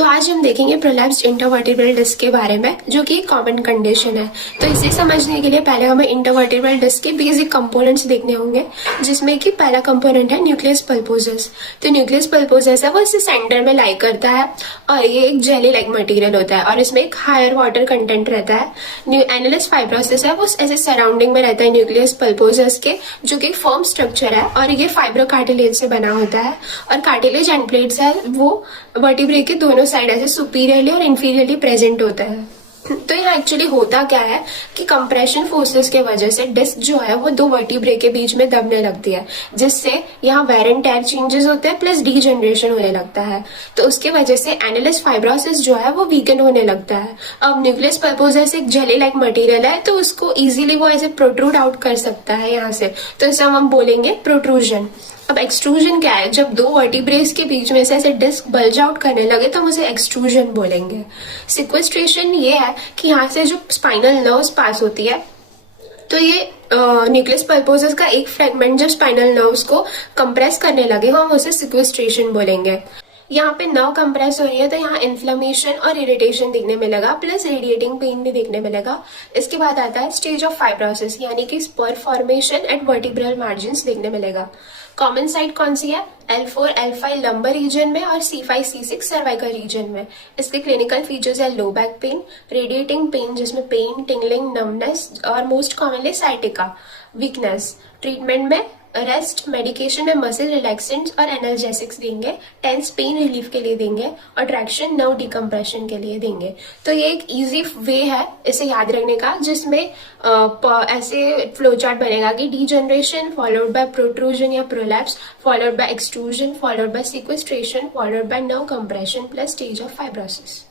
तो आज हम देखेंगे प्रोलैप्स्ड इंटरवर्टिब्रल डिस्क के बारे में, जो कि एक कॉमन कंडीशन है। तो इसे समझने के लिए पहले हमें इंटरवर्टिब्रल डिस्क के बेसिक कंपोनेंट्स देखने होंगे, जिसमें कि पहला कंपोनेंट है न्यूक्लियस पल्पोसस। तो न्यूक्लियस पल्पोसस है वो इससे सेंटर में लाई करता है और ये एक जेली लाइक मटेरियल होता है और इसमें एक हायर वाटर कंटेंट रहता है। एनालिस फाइब्रोसिस है वो ऐसे सराउंडिंग में रहता है न्यूक्लियस पल्पोसस के, जो कि एक फर्म स्ट्रक्चर है और ये फाइब्रोकार्टिलेज से बना होता है। और कार्टिलेज एंड प्लेट्स है वो वर्टिब्रे के दोनों साइड ऐसे सुपीरियरली और इंफीरियरली प्रेजेंट होता है। तो यहाँ एक्चुअली होता क्या है कि कंप्रेशन फोर्सेस के वजह से डिस्क जो है वो दो वर्टिब्रे के बीच में दबने लगती है, जिससे यहाँ वेयर एंड टेयर चेंजेस होते हैं प्लस डीजनरेशन होने लगता है। तो उसके वजह से एनालिस फाइब्रोसिस जो है वो वीकन होने लगता है। अब न्यूक्लियस पल्पोसस एक जेली लाइक मटेरियल है, तो उसको इजीली वो ऐसे प्रोट्रूड आउट कर सकता है यहाँ से, तो इसे हम बोलेंगे प्रोट्रूजन। अब एक्सट्रूजन क्या है? जब दो वर्टिब्रेस के बीच में से ऐसे डिस्क बल्ज आउट करने लगे तो हम उसे एक्सट्रूजन बोलेंगे। सिक्वेस्ट्रेशन ये है कि यहाँ से जो स्पाइनल नर्व्स पास होती है, तो ये न्यूक्लियस पल्पोसस का एक फ्रेगमेंट जब स्पाइनल नर्व्स को कंप्रेस करने लगे हम उसे सिक्वेस्ट्रेशन बोलेंगे। यहाँ पे नर्व कंप्रेस हो रही है तो यहाँ इन्फ्लेमेशन और इरिटेशन देखने मिलेगा प्लस रेडिएटिंग पेन भी देखने मिलेगा। इसके बाद आता है स्टेज ऑफ फाइब्रोसिस, यानी कि spur formation at vertebral margins देखने मिलेगा। कॉमन साइट कौन सी है? L4, L5 लंबर रीजन में और C5, C6 सर्वाइकल रीजन में। इसके क्लिनिकल फीचर्स है low back pain, radiating pain जिसमें पेन, टिंगलिंग, नमनेस और most commonly sciatica, weakness. Treatment में रेस्ट, मेडिकेशन में मसल रिलैक्सेंट्स और एनाल्जेसिक्स देंगे, टेंस पेन रिलीफ के लिए देंगे और ट्रैक्शन नर्व डिकम्प्रेशन के लिए देंगे। तो ये एक इजी वे है इसे याद रखने का, जिसमें ऐसे फ्लो चार्ट बनेगा कि डीजनरेशन फॉलोड बाय प्रोट्रूजन या prolapse followed by extrusion followed by sequestration followed by nerve compression plus stage of fibrosis.